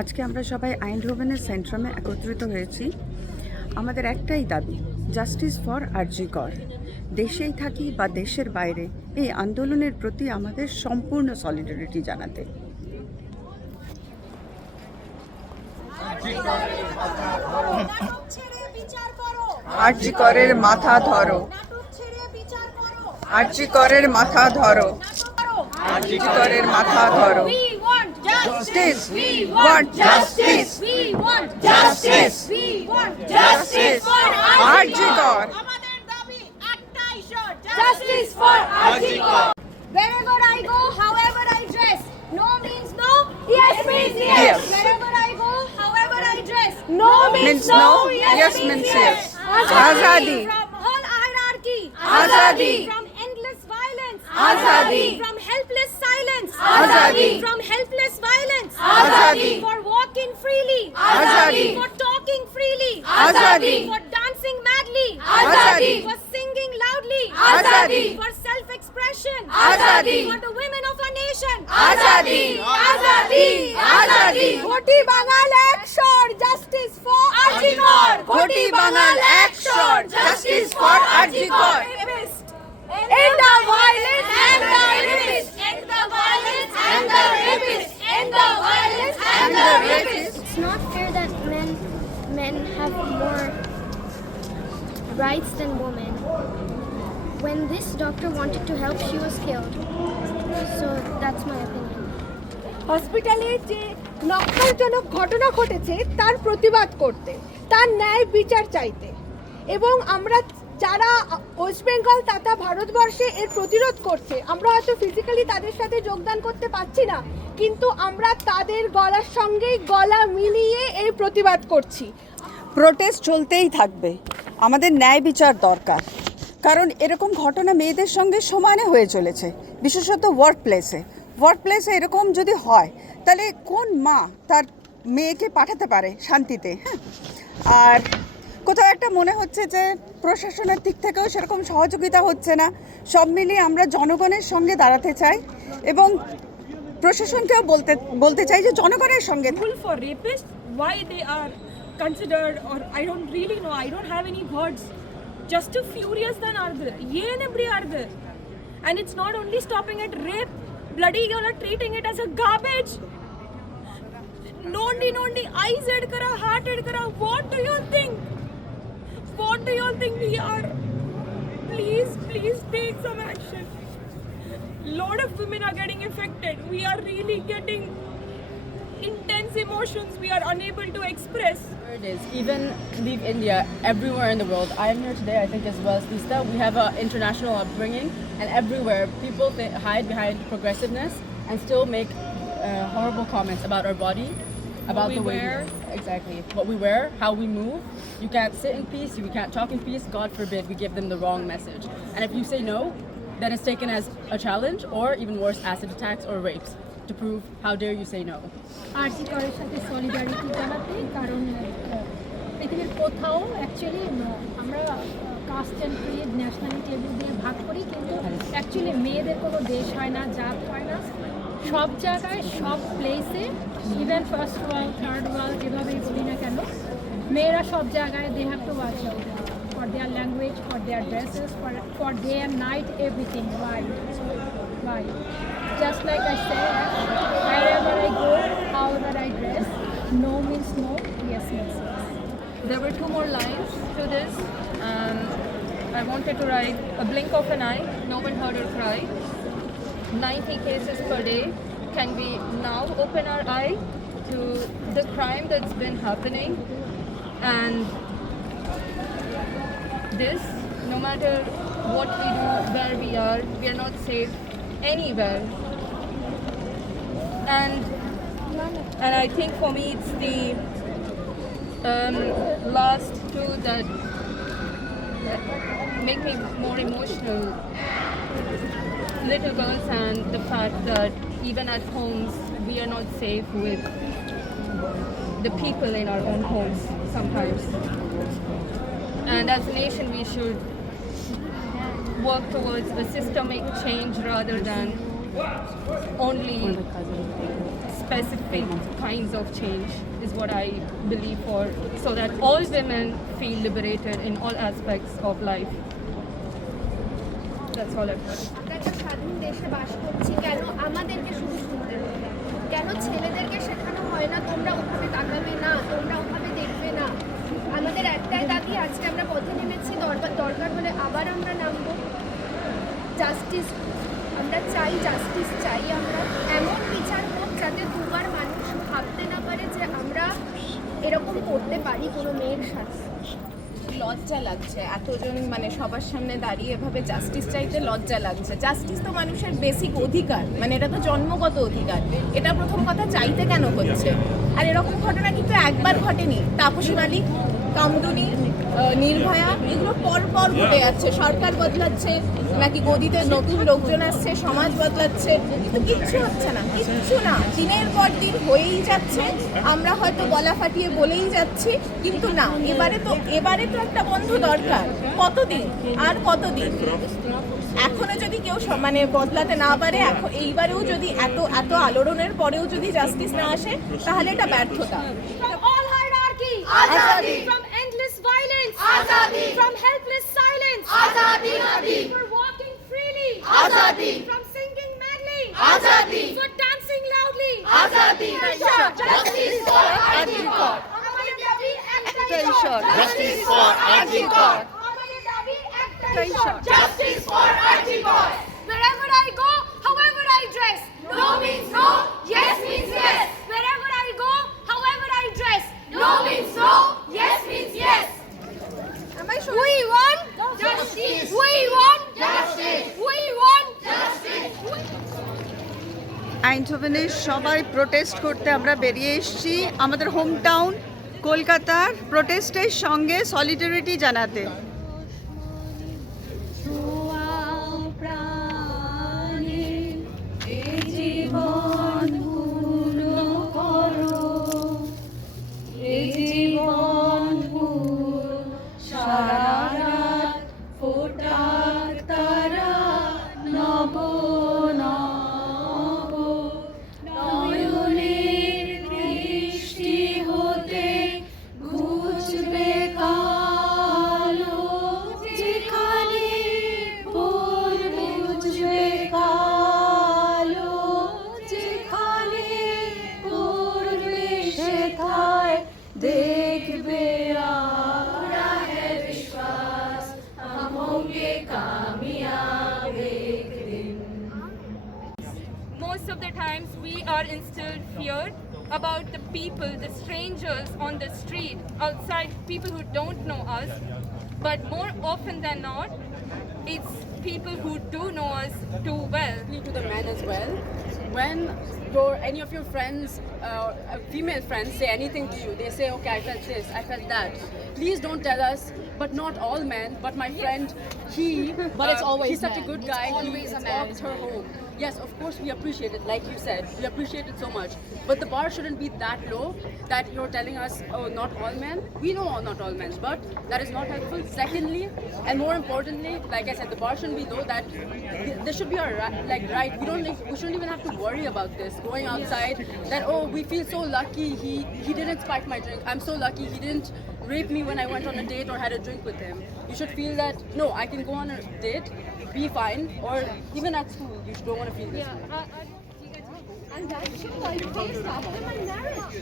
আজকে আমরা সবাই আইনডহোভেনের সেন্ট্রামে একত্রিত হয়েছি। আমাদের একটাই দাবি, জাস্টিস ফর আরজি কর। দেশেই থাকি বা দেশের বাইরে, এই আন্দোলনের প্রতি আমাদের সম্পূর্ণ সলিডারিটি জানাতে। আরজি করের মাথা ধরো, আরজি করের মাথা ধরো, আরজি করের মাথা ধরো। Justice! We want justice! We want justice! We want justice for Arji Kar! আমাদের দাবি একটাই short, justice for Arji Kar! Wherever I go, however I dress, no means no, yes means yes. Wherever I go, however I dress, no means no, yes means yes. Azadi from all hierarchy, Azadi from endless violence, Azadi from helpless silence, Azadi from helpless violence, Azadi for walking freely, Azadi for talking freely, Azadi for dancing madly, Azadi for singing loudly, Azadi for self-expression, Azadi for the women of our nation, Azadi Azadi, Azadi ঘটি বাঙাল একশর, justice for Arji Kar, ঘটি বাঙাল একশর, justice for Arji Kar. End the violence and the rapists, end the violence and the rapists, end the violence and the rapists. It's not fair that men have more rights than women. When this doctor wanted to help, she was killed. So that's my opinion. হসপিটালে যে নক্কারজনক ঘটনা ঘটেছে তার প্রতিবাদ করতে, তার ন্যায় বিচার চাইতে, এবং আমরা যারা ওয়েস্ট বেঙ্গল তথা ভারতবর্ষে এর প্রতিরোধ করছে, আমরা হয়তো ফিজিক্যালি তাদের সাথে যোগদান করতে পারছি না, কিন্তু আমরা তাদের গলার সঙ্গেই গলা মিলিয়ে এই প্রতিবাদ করছি। প্রোটেস্ট চলতেই থাকবে, আমাদের ন্যায় বিচার দরকার, কারণ এরকম ঘটনা মেয়েদের সঙ্গে সমানে হয়ে চলেছে, বিশেষত ওয়ার্ক প্লেসে এরকম যদি হয় তাহলে কোন মা তার মেয়েকে পাঠাতে পারে শান্তিতে? হ্যাঁ, আর কোথাও একটা মনে হচ্ছে যে প্রশাসনের দিক থেকেও সেরকম সহযোগিতা হচ্ছে না। সব মিলিয়ে আমরা জনগণের সঙ্গে দাঁড়াতে চাই এবং প্রশাসনকেও বলতে চাই যে জনগণের সঙ্গে। For rapists, why they are considered, or I don't really know, I don't have any words. Just too furious than are there. Ye nebri are there. And it's not only stopping at rape, bloody you are treating it as a garbage. Nondi eyes ed kara, heart ed kara. What do you think? What do you think we are? Please take some action. Lot of women are getting affected. We are really getting intense emotions we are unable to express. It is. Even leave India, everywhere in the world. I am here today, I think, as well as Lisa. We have an international upbringing, and everywhere people hide behind progressiveness and still make horrible comments about our body, about what the way we wear. Exactly. What we wear, how we move. You can't sit in peace, you can't talk in peace. God forbid we give them the wrong message. And if you say no, then it's taken as a challenge, or even worse, acid attacks or rapes, to prove how dare you say no. আরজি করের সাথে সলিডারিটি জানাতে, কারণ পৃথিবীর কোথাও অ্যাকচুয়ালি আমরা caste and Creed nationality এগুলো দিয়ে ভাগ করি, কিন্তু অ্যাকচুয়ালি মেয়েদের কোনো দেশ হয় না, জাত হয় না। সব জায়গায়, সব প্লেসে, even first world, third world, যেভাবেই বলি না কেন, মেয়েরা সব জায়গায় they have to watch out for their language, for their dresses, for day and night, everything. Why? Just like I said, wherever I go, however I dress, no means no, yes means yes. There were two more lines to this. I wanted to write, a blink of an eye, no one heard her cry. 90 cases per day. Can we now open our eye to the crime that's been happening? And this, no matter what we do, where we are not safe anywhere. And I think for me it's the last two that make me more emotional. Little girls, and the fact that even at homes we are not safe with the people in our own homes sometimes. And as a nation we should work towards a systemic change rather than only specific kinds of change is what I believe for, so that all women feel liberated in all aspects of life. That's all I've got. আমরা একটা স্বাধীন দেশে বাস করছি, কেন আমাদেরকে শুধু শুনতে হবে? কেন ছেলেদেরকে শেখানো হয় না তোমরা ওখানে তাকাবে না, তোমরা ওখানে দেখবে না? আমাদের একটাই দাবি, আজকে আমরা পথে নেমেছি, দরকার হলে আবার আমরা নামবো। জাস্টিস আমরা চাই, জাস্টিস চাই আমরা। এমন বিচার হোক যাতে দুবার মানুষ ভাবতে না পারে যে আমরা এরকম করতে পারি কোনো মেয়ের সাথে। লজ্জা লাগছে এতজন মানে সবার সামনে দাঁড়িয়ে এভাবে জাস্টিস চাইতে লজ্জা লাগছে। জাস্টিস তো মানুষের বেসিক অধিকার, মানে এটা তো জন্মগত অধিকার। এটা প্রথম কথা চাইতে কেন হচ্ছে? আর এরকম ঘটনা কিন্তু একবার ঘটেনি। তাপসী মালিক, কামদুনি, নির্ভয়া, এগুলো পরপর ঘটে যাচ্ছে। সরকার বদলাচ্ছে, নাকি গদিতে নতুন লোকজন আসছে, সমাজ বদলাচ্ছে, কিন্তু কিচ্ছু হচ্ছে না, কিচ্ছু না। দিনের পর দিন হয়েই যাচ্ছে, আমরা হয়তো গলা ফাটিয়ে বলেই যাচ্ছি, কিন্তু না, এবারে তো একটা বন্ধ দরকার। কতদিন আর কতদিন? এখনো যদি কেউ মানে বদলাতে না পারে, এইবারেও যদি এত আলোড়নের পরেও যদি জাস্টিস না আসে, তাহলে এটা ব্যর্থতা। From all hierarchy, Azadi. From endless violence, Azadi. From helpless silence, Azadi. For walking freely, Azadi. From singing madly, Azadi. For dancing loudly, Azadi. Justice for Arjun Kaur. আমাদের দাবি একটাই shot, Justice for Arjun Kaur. আমাদের দাবি একটাই shot, Justice for Arjun Kaur. Wherever I go, however I dress, no means no, yes means yes. Wherever I go, however I dress, no means no, yes means yes. We want justice. We want justice. We want justice. আইনজীবীদের সবাই প্রোটেস্ট করতে আমরা বেরিয়ে এসেছি আমাদের home town কলকাতার প্রোটেস্টের সঙ্গে সলিডারিটি জানাতে। Most of the times we are instilled fear about the people, the strangers on the street, outside, people who don't know us. But more often than not, it's people who do know us too well. To the men as well. When any of your friends, female friends, say anything to you, they say, okay, I felt this, I felt that. Please don't tell us, but not all men, but my friend, But it's always he's such a men. good It's guy, always he a man. walked her home. Yes, of course we appreciate it, like you said, we appreciate it so much. But the bar shouldn't be that low that you're telling us, oh, not all men. We know not all men, but that is not helpful. Secondly, and more importantly, like I said, the bar shouldn't be low that there should be a right. We shouldn't even have to worry about this. Going outside, that oh, we feel so lucky he didn't spike my drink. I'm so lucky he didn't rape me when I went on a date or had a drink with him. You should feel that no, I can go on a date, be fine, or even at school, you don't want to feel this way. And that's how I faced after my marriage.